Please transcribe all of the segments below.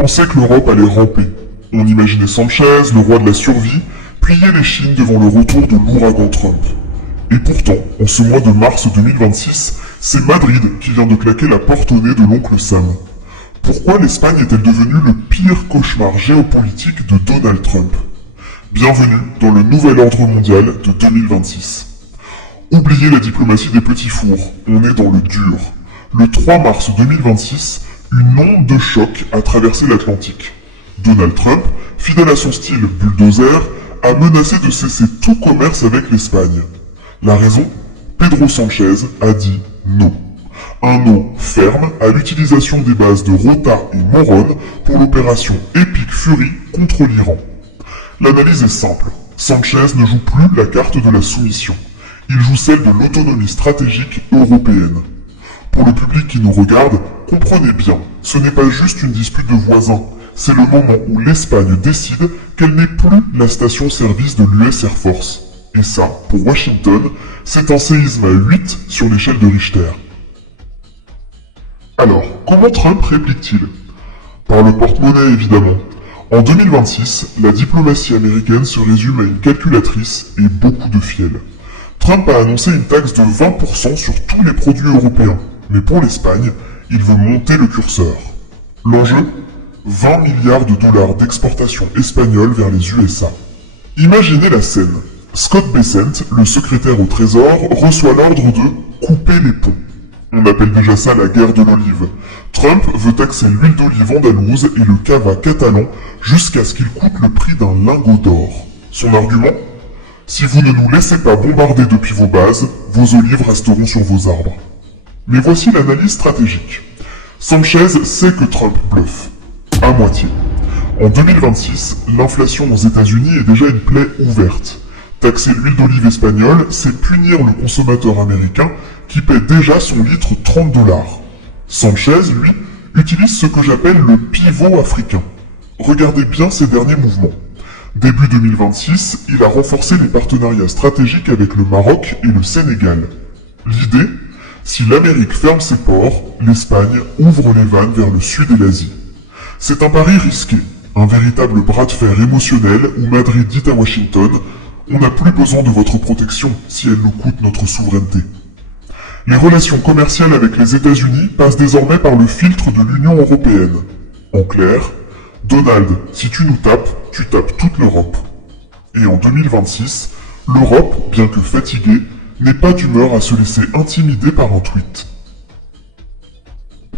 pensait que l'Europe allait ramper. On imaginait Sanchez, le roi de la survie, plier les chines devant le retour de l'ouragan Trump. Et pourtant, en ce mois de mars 2026, c'est Madrid qui vient de claquer la porte au nez de l'oncle Sam. Pourquoi l'Espagne est-elle devenue le pire cauchemar géopolitique de Donald Trump? Bienvenue dans le nouvel ordre mondial de 2026. Oubliez la diplomatie des petits fours, on est dans le dur. Le 3 mars 2026, une onde de choc a traversé l'Atlantique. Donald Trump, fidèle à son style bulldozer, a menacé de cesser tout commerce avec l'Espagne. La raison? Pedro Sanchez a dit non. Un non ferme à l'utilisation des bases de Rota et Morón pour l'opération Epic Fury contre l'Iran. L'analyse est simple. Sanchez ne joue plus la carte de la soumission. Il joue celle de l'autonomie stratégique européenne. Pour le public qui nous regarde, comprenez bien, ce n'est pas juste une dispute de voisins. C'est le moment où l'Espagne décide qu'elle n'est plus la station-service de l'US Air Force. Et ça, pour Washington, c'est un séisme à 8 sur l'échelle de Richter. Alors, comment Trump réplique-t-il? Par le porte-monnaie, évidemment. En 2026, la diplomatie américaine se résume à une calculatrice et beaucoup de fiel. Trump a annoncé une taxe de 20% sur tous les produits européens. Mais pour l'Espagne, il veut monter le curseur. L'enjeu? 20 milliards de dollars d'exportation espagnole vers les USA. Imaginez la scène. Scott Bessent, le secrétaire au Trésor, reçoit l'ordre de couper les ponts. On appelle déjà ça la guerre de l'olive. Trump veut taxer l'huile d'olive andalouse et le cava catalan jusqu'à ce qu'il coûte le prix d'un lingot d'or. Son argument? Si vous ne nous laissez pas bombarder depuis vos bases, vos olives resteront sur vos arbres. Mais voici l'analyse stratégique. Sanchez sait que Trump bluffe. À moitié. En 2026, l'inflation aux États-Unis est déjà une plaie ouverte. Taxer l'huile d'olive espagnole, c'est punir le consommateur américain qui paie déjà son litre 30 $. Sanchez, lui, utilise ce que j'appelle le pivot africain. Regardez bien ses derniers mouvements. Début 2026, il a renforcé les partenariats stratégiques avec le Maroc et le Sénégal. L'idée? Si l'Amérique ferme ses ports, l'Espagne ouvre les vannes vers le sud et l'Asie. C'est un pari risqué, un véritable bras de fer émotionnel où Madrid dit à Washington « On n'a plus besoin de votre protection si elle nous coûte notre souveraineté ». Les relations commerciales avec les États-Unis passent désormais par le filtre de l'Union européenne. En clair, Donald, si tu nous tapes, tu tapes toute l'Europe. Et en 2026, l'Europe, bien que fatiguée, n'est pas d'humeur à se laisser intimider par un tweet.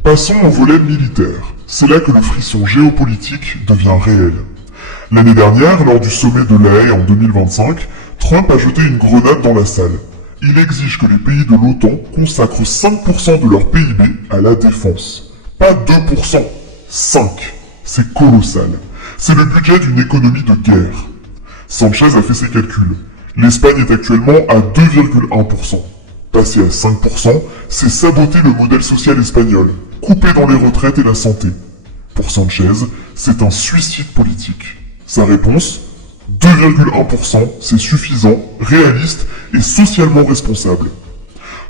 Passons au volet militaire. C'est là que le frisson géopolitique devient réel. L'année dernière, lors du sommet de La Haye en 2025, Trump a jeté une grenade dans la salle. Il exige que les pays de l'OTAN consacrent 5% de leur PIB à la défense. Pas 2%, 5%. C'est colossal. C'est le budget d'une économie de guerre. Sanchez a fait ses calculs. L'Espagne est actuellement à 2,1%. Passer à 5%, c'est saboter le modèle social espagnol, couper dans les retraites et la santé. Pour Sanchez, c'est un suicide politique. Sa réponse? 2,1%, c'est suffisant, réaliste et socialement responsable.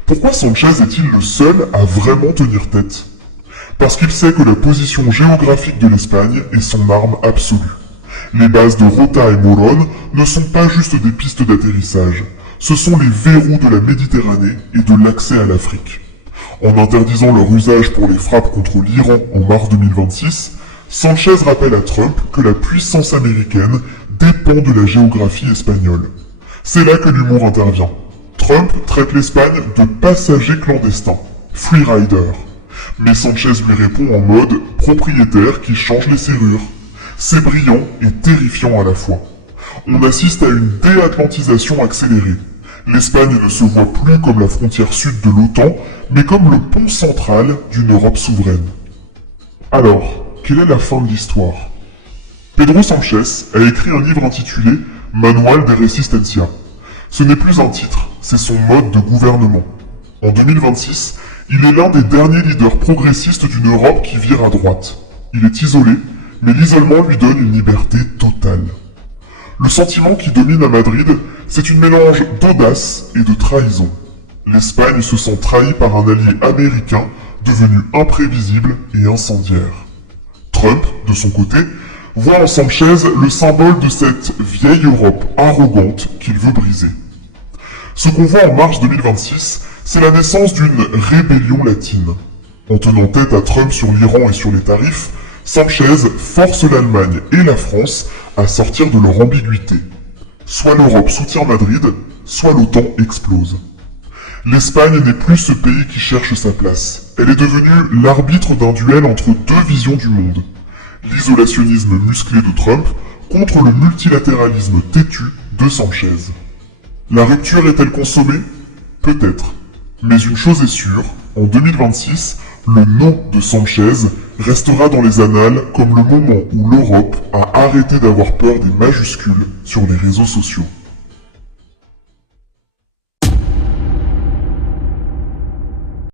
Pourquoi Sanchez est-il le seul à vraiment tenir tête? Parce qu'il sait que la position géographique de l'Espagne est son arme absolue. Les bases de Rota et Morón ne sont pas juste des pistes d'atterrissage, ce sont les verrous de la Méditerranée et de l'accès à l'Afrique. En interdisant leur usage pour les frappes contre l'Iran en mars 2026, Sanchez rappelle à Trump que la puissance américaine dépend de la géographie espagnole. C'est là que l'humour intervient. Trump traite l'Espagne de passager clandestin, free rider. Mais Sanchez lui répond en mode propriétaire qui change les serrures. C'est brillant et terrifiant à la fois. On assiste à une déatlantisation accélérée. L'Espagne ne se voit plus comme la frontière sud de l'OTAN, mais comme le pont central d'une Europe souveraine. Alors, quelle est la fin de l'histoire? Pedro Sanchez a écrit un livre intitulé « Manual de Resistencia ». Ce n'est plus un titre, c'est son mode de gouvernement. En 2026, il est l'un des derniers leaders progressistes d'une Europe qui vire à droite. Il est isolé, mais l'isolement lui donne une liberté totale. Le sentiment qui domine à Madrid, c'est une mélange d'audace et de trahison. L'Espagne se sent trahie par un allié américain devenu imprévisible et incendiaire. Trump, de son côté, voit en Sanchez le symbole de cette vieille Europe arrogante qu'il veut briser. Ce qu'on voit en mars 2026, c'est la naissance d'une rébellion latine. En tenant tête à Trump sur l'Iran et sur les tarifs, Sanchez force l'Allemagne et la France à sortir de leur ambiguïté. Soit l'Europe soutient Madrid, soit l'OTAN explose. L'Espagne n'est plus ce pays qui cherche sa place. Elle est devenue l'arbitre d'un duel entre deux visions du monde. L'isolationnisme musclé de Trump contre le multilatéralisme têtu de Sanchez. La rupture est-elle consommée? Peut-être. Mais une chose est sûre, en 2026, le nom de Sanchez restera dans les annales comme le moment où l'Europe a arrêté d'avoir peur des majuscules sur les réseaux sociaux.